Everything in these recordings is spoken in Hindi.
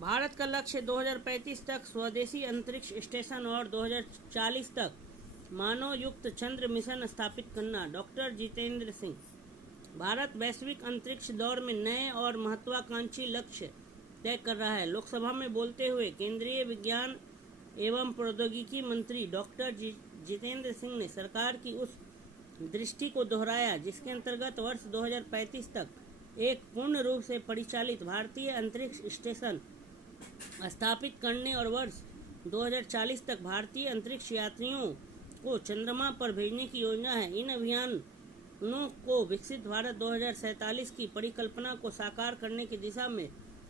भारत का लक्ष्य 2035 तक स्वदेशी अंतरिक्ष स्टेशन और 2040 तक मानव युक्त चंद्र मिशन स्थापित करना। डॉक्टर जितेंद्र सिंह। भारत वैश्विक अंतरिक्ष दौर में नए और महत्वाकांक्षी लक्ष्य तय कर रहा है। लोकसभा में बोलते हुए केंद्रीय विज्ञान एवं प्रौद्योगिकी मंत्री डॉक्टर जितेंद्र सिंह ने सरकार की उस दृष्टि को दोहराया जिसके अंतर्गत वर्ष 2035 तक एक पूर्ण रूप से परिचालित भारतीय अंतरिक्ष स्टेशन स्थापित करने और वर्ष 2040 तक भारतीय अंतरिक्ष यात्रियों को चंद्रमा पर भेजने की योजना है। इन अभियानों को विकसित भारत 2047 की परिकल्पना को साकार करने की दिशा में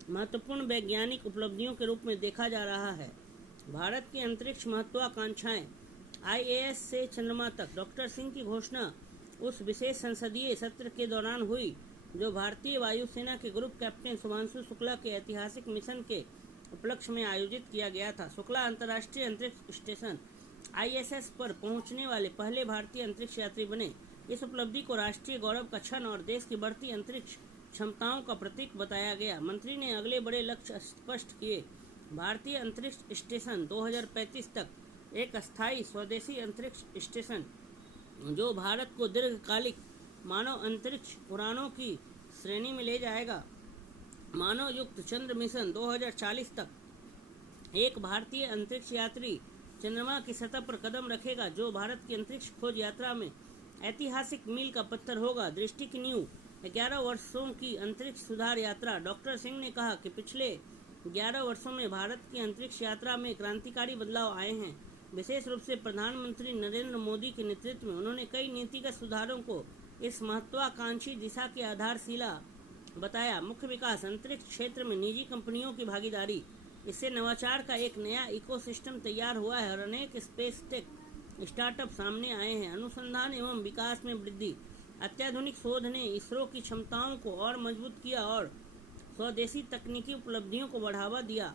महत्वपूर्ण वैज्ञानिक उपलब्धियों के रूप में देखा जा रहा है। भारत की अंतरिक्ष महत्वाकांक्षाएं IAS से चंद्रमा तक। डॉक्टर सिंह की घोषणा उस विशेष संसदीय सत्र के दौरान हुई जो भारतीय वायुसेना के ग्रुप कैप्टन शुभांशु शुक्ला के ऐतिहासिक मिशन के उपलक्ष्य में आयोजित किया गया था। शुक्ला अंतर्राष्ट्रीय अंतरिक्ष स्टेशन ISS पर पहुंचने वाले पहले भारतीय अंतरिक्ष यात्री बने। इस उपलब्धि को राष्ट्रीय गौरव का क्षण और देश की बढ़ती अंतरिक्ष क्षमताओं का प्रतीक बताया गया। मंत्री ने अगले बड़े लक्ष्य स्पष्ट किए। भारतीय अंतरिक्ष स्टेशन 2035 तक एक अस्थायी स्वदेशी अंतरिक्ष स्टेशन जो भारत को दीर्घकालिक मानव अंतरिक्ष उड़ानों की श्रेणी में ले जाएगा। मानव युक्त चंद्र मिशन 2040 तक एक भारतीय अंतरिक्ष यात्री चंद्रमा की सतह पर कदम रखेगा जो भारत की अंतरिक्ष खोज यात्रा में ऐतिहासिक मील का पत्थर होगा। दृष्टि की नींव 11 वर्षों की अंतरिक्ष सुधार यात्रा। डॉक्टर सिंह ने कहा कि पिछले 11 वर्षों में भारत की अंतरिक्ष यात्रा में क्रांतिकारी बदलाव आए हैं। विशेष रूप से प्रधानमंत्री नरेंद्र मोदी के नेतृत्व में उन्होंने कई नीतिगत सुधारों को इस महत्वाकांक्षी दिशा की आधारशिला बताया। मुख्य विकास अंतरिक्ष क्षेत्र में निजी कंपनियों की भागीदारी, इससे नवाचार का एक नया इकोसिस्टम तैयार हुआ है और अनेक स्पेस टेक स्टार्टअप सामने आए हैं। अनुसंधान एवं विकास में वृद्धि। अत्याधुनिक शोध ने इसरो की क्षमताओं को और मजबूत किया और स्वदेशी तकनीकी उपलब्धियों को बढ़ावा दिया।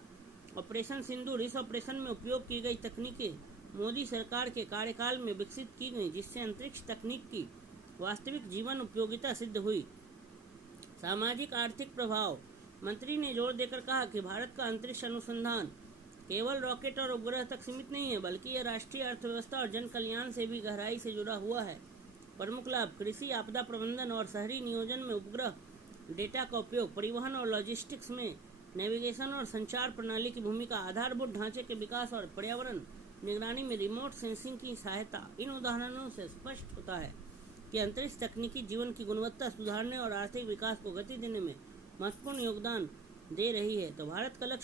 ऑपरेशन सिंदूर। इस ऑपरेशन में उपयोग की गई तकनीकें मोदी सरकार के कार्यकाल में विकसित की गई जिससे अंतरिक्ष तकनीक की वास्तविक जीवन उपयोगिता सिद्ध हुई। सामाजिक आर्थिक प्रभाव। मंत्री ने जोर देकर कहा कि भारत का अंतरिक्ष अनुसंधान केवल रॉकेट और उपग्रह तक सीमित नहीं है बल्कि यह राष्ट्रीय अर्थव्यवस्था और जन कल्याण से भी गहराई से जुड़ा हुआ है। प्रमुख लाभ। कृषि, आपदा प्रबंधन और शहरी नियोजन में उपग्रह डेटा का उपयोग। परिवहन और लॉजिस्टिक्स में नेविगेशन और संचार प्रणाली की भूमिका। आधारभूत ढांचे के विकास और पर्यावरण निगरानी में रिमोट सेंसिंग की सहायता। इन उदाहरणों से स्पष्ट होता है कि अंतरिक्ष तकनीकी जीवन की गुणवत्ता सुधारने और आर्थिक विकास को गति देने में महत्वपूर्ण योगदान दे रही है। तो भारत का लक्ष्य